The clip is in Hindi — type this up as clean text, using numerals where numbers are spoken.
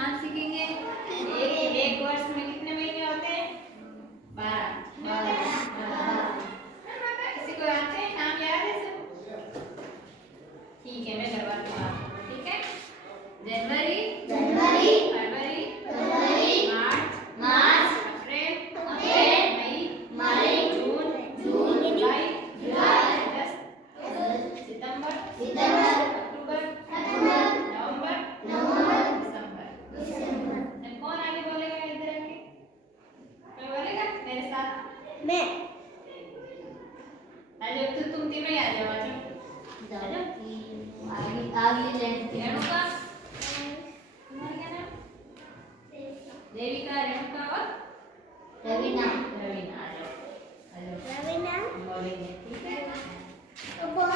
नाम सीखेंगे। एक वर्ष में कितने महीने होते हैं? 12। किसी को आते हैं? नाम याद है सब? ठीक है, मैं करवाती हूँ आपको। ठीक है, जनवरी, फरवरी, मार्च, अप्रैल, मई, जून, जुलाई, अगस्त, सितंबर, अक्टूबर, नवंबर, दिसंबर। अब कौन आगे बोलेगा? इधर आके कोई बोलेगा मेरे साथ? मैं आ जाओ, तुम तीनों ही आ जाओ। आगे लेंगे। रेणुका, तुम्हारा क्या नाम? देविका, रेणुका और रवीना आ जाओ। रवीना बोलेंगे। ठीक है, तो बोल